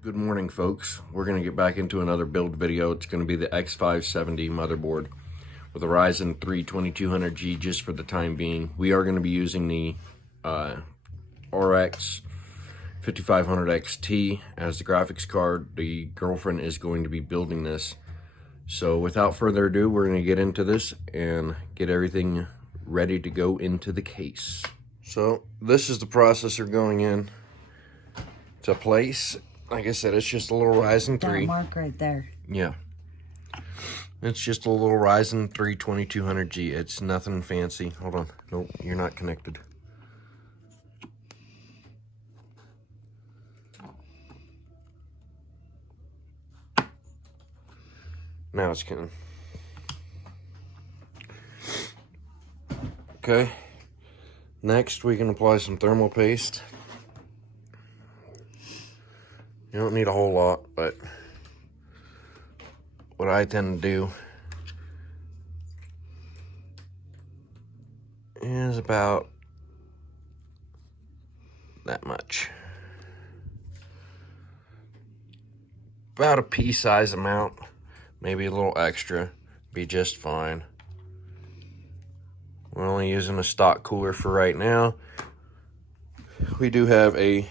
Good morning, folks. We're going to get back into another build video. It's going to be the X570 motherboard with a Ryzen 3 2200G just for the time being. We are going to be using the RX 5500 XT as the graphics card. The girlfriend is going to be building this. So without further ado, we're going to get into this and get everything ready to go into the case. So this is the processor going in to place. Like I said, it's just a little Ryzen 3. That mark right there. Yeah. It's just a little Ryzen 3 2200G. It's nothing fancy. Hold on. Nope, you're not connected. Now it's kidding. Okay. Next, we can apply some thermal paste. You don't need a whole lot, but what I tend to do is about that much. About a pea-size amount, maybe a little extra, be just fine. We're only using a stock cooler for right now. We do have a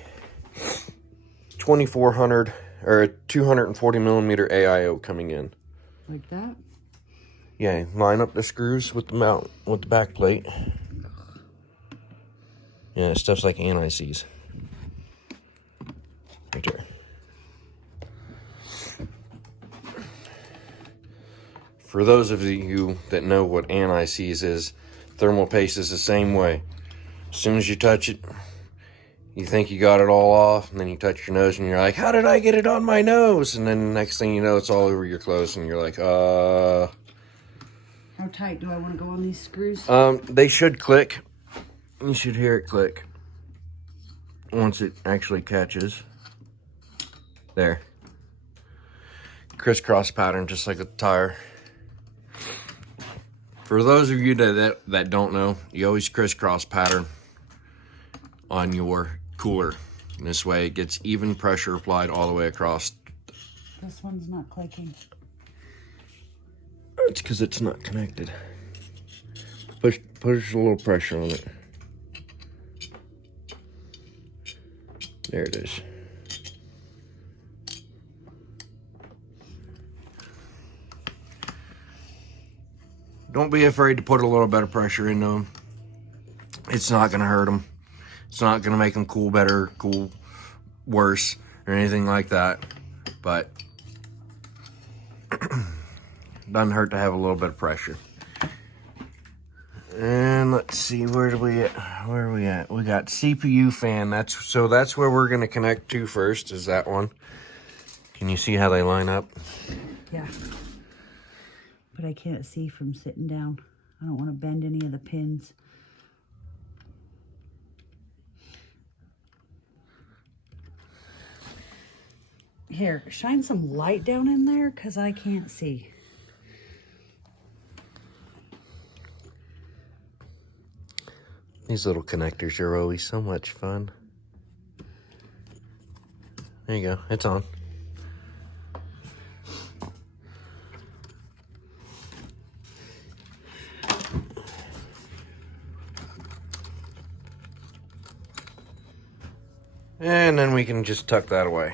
2400 or a 240 millimeter AIO coming in. Like that? Yeah, line up the screws with the mount, with the back plate. Yeah, stuff's like anti-seize. Right there. For those of you that know what anti-seize is, thermal paste is the same way. As soon as you touch it, you think you got it all off, and then you touch your nose and you're like, how did I get it on my nose? And then the next thing you know, it's all over your clothes and you're like, How tight do I want to go on these screws? They should click. You should hear it click once it actually catches. There. Crisscross pattern, just like a tire. For those of you that don't know, you always crisscross pattern on your cooler. And this way it gets even pressure applied all the way across. This one's not clicking. It's because it's not connected. Push a little pressure on it. There it is. Don't be afraid to put a little bit of pressure into them. It's not going to hurt them. It's not going to make them cool better, cool worse, or anything like that. But doesn't hurt to have a little bit of pressure. And let's see, where are we at? We got CPU fan. That's where we're going to connect to first, is that one. Can you see how they line up? Yeah. But I can't see from sitting down. I don't want to bend any of the pins. Here, shine some light down in there because I can't see. These little connectors are always so much fun. There you go, it's on. And then we can just tuck that away.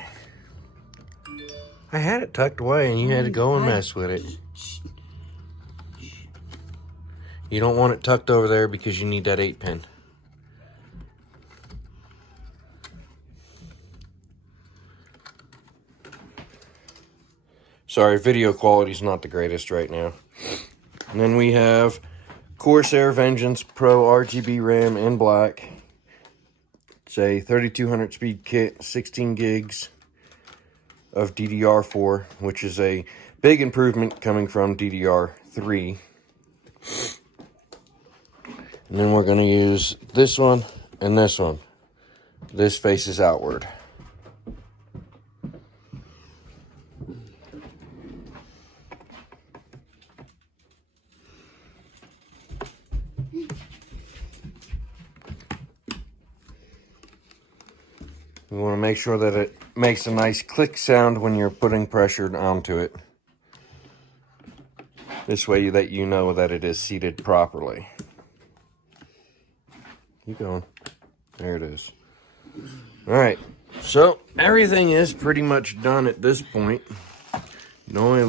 I had it tucked away and you had to go and mess with it. You don't want it tucked over there because you need that 8-pin. Sorry, video quality is not the greatest right now. And then we have Corsair Vengence Pro RGB RAM in black. It's a 3200 speed kit, 16 gigs of DDR4, which is a big improvement coming from DDR3. And then we're going to use this one and this one. This faces outward. We want to make sure that it makes a nice click sound when you're putting pressure onto it. This way that you know that it is seated properly. Keep going. There it is. All right, so everything is pretty much done at this point. The only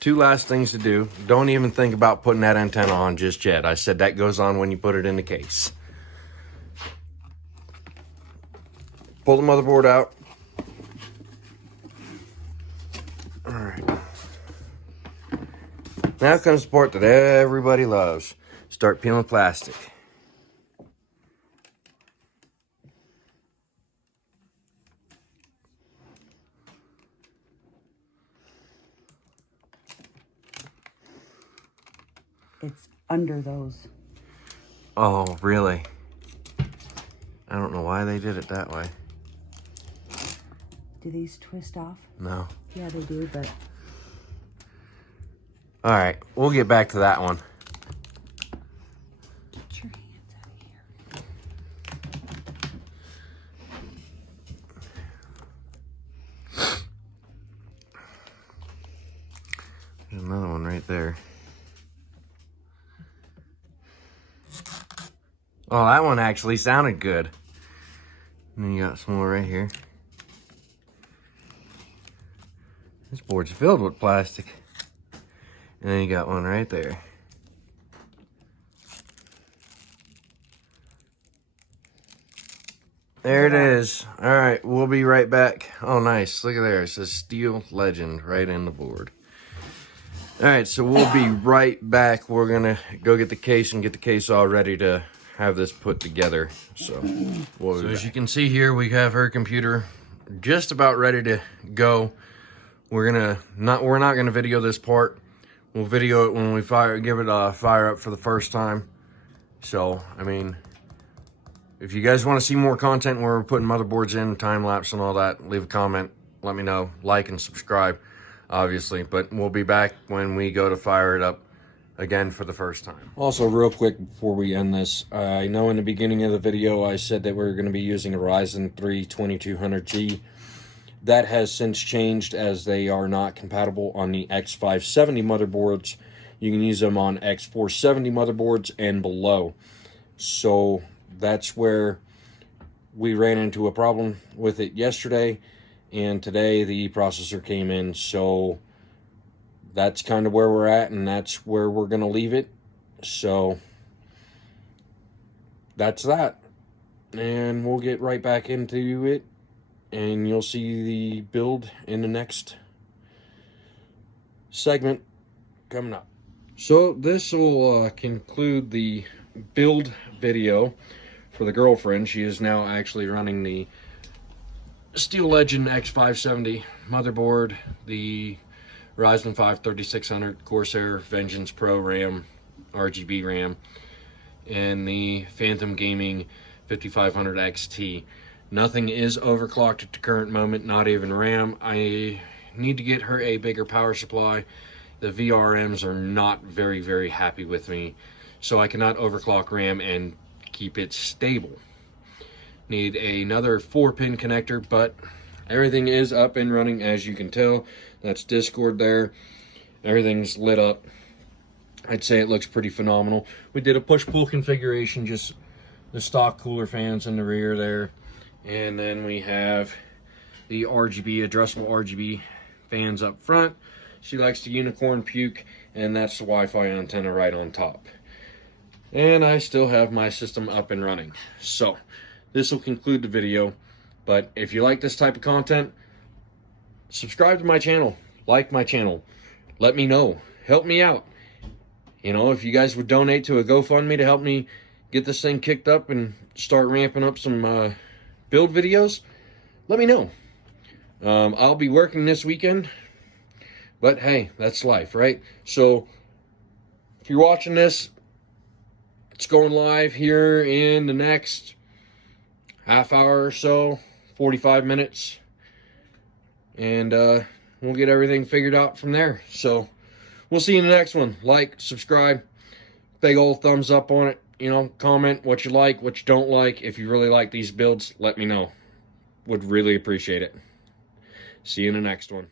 two last things to do. Don't even think about putting that antenna on just yet. I said that goes on when you put it in the case. Pull the motherboard out. All right. Now comes the part that everybody loves. Start peeling plastic. It's under those. Oh, really? I don't know why they did it that way. Do these twist off? No. Yeah, they do, but... All right, we'll get back to that one. Get your hands out of here. There's another one right there. Oh, that one actually sounded good. And then you got some more right here. This board's filled with plastic. And then you got one right there. There it is. All right, we'll be right back. Oh, nice. Look at there. It says Steel Legend right in the board. All right, so we'll be right back. We're going to go get the case and get the case all ready to have this put together. So as you can see here, we have her computer just about ready to go. We're not gonna video this part. We'll video it when we give it a fire up for the first time. So, I mean, if you guys want to see more content where we're putting motherboards in, time lapse and all that, leave a comment, let me know, like and subscribe, obviously. But we'll be back when we go to fire it up again for the first time. Also, real quick before we end this, I know in the beginning of the video I said that we were going to be using a Ryzen 3 2200G. That has since changed, as they are not compatible on the X570 motherboards. You can use them on X470 motherboards and below. So that's where we ran into a problem with it yesterday, and today the processor came in. So that's kind of where we're at, and that's where we're going to leave it. So that's that. And we'll get right back into it, and you'll see the build in the next segment coming up. So this will conclude the build video for the girlfriend. She is now actually running the Steel Legend X570 motherboard, the Ryzen 5 3600 Corsair Vengence Pro RAM RGB RAM, and the Phantom Gaming 5500 XT. Nothing is overclocked at the current moment, not even RAM. I need to get her a bigger power supply. The VRMs are not very, very happy with me, so I cannot overclock RAM and keep it stable. Need another 4-pin connector, but everything is up and running, as you can tell. That's Discord there. Everything's lit up. I'd say it looks pretty phenomenal. We did a push-pull configuration, just the stock cooler fans in the rear there. And then we have the RGB, addressable RGB fans up front. She likes to unicorn puke, and that's the Wi-Fi antenna right on top. And I still have my system up and running. So this will conclude the video. But if you like this type of content, subscribe to my channel, like my channel, let me know, help me out. You know, if you guys would donate to a GoFundMe to help me get this thing kicked up and start ramping up some build videos, let me know. I'll be working this weekend, but hey, that's life, right? So if you're watching this, it's going live here in the next half hour or so, 45 minutes, and we'll get everything figured out from there. So we'll see you in the next one. Like, subscribe, big old thumbs up on it. You know, comment what you like, what you don't like. If you really like these builds, let me know. would really appreciate it. See you in the next one.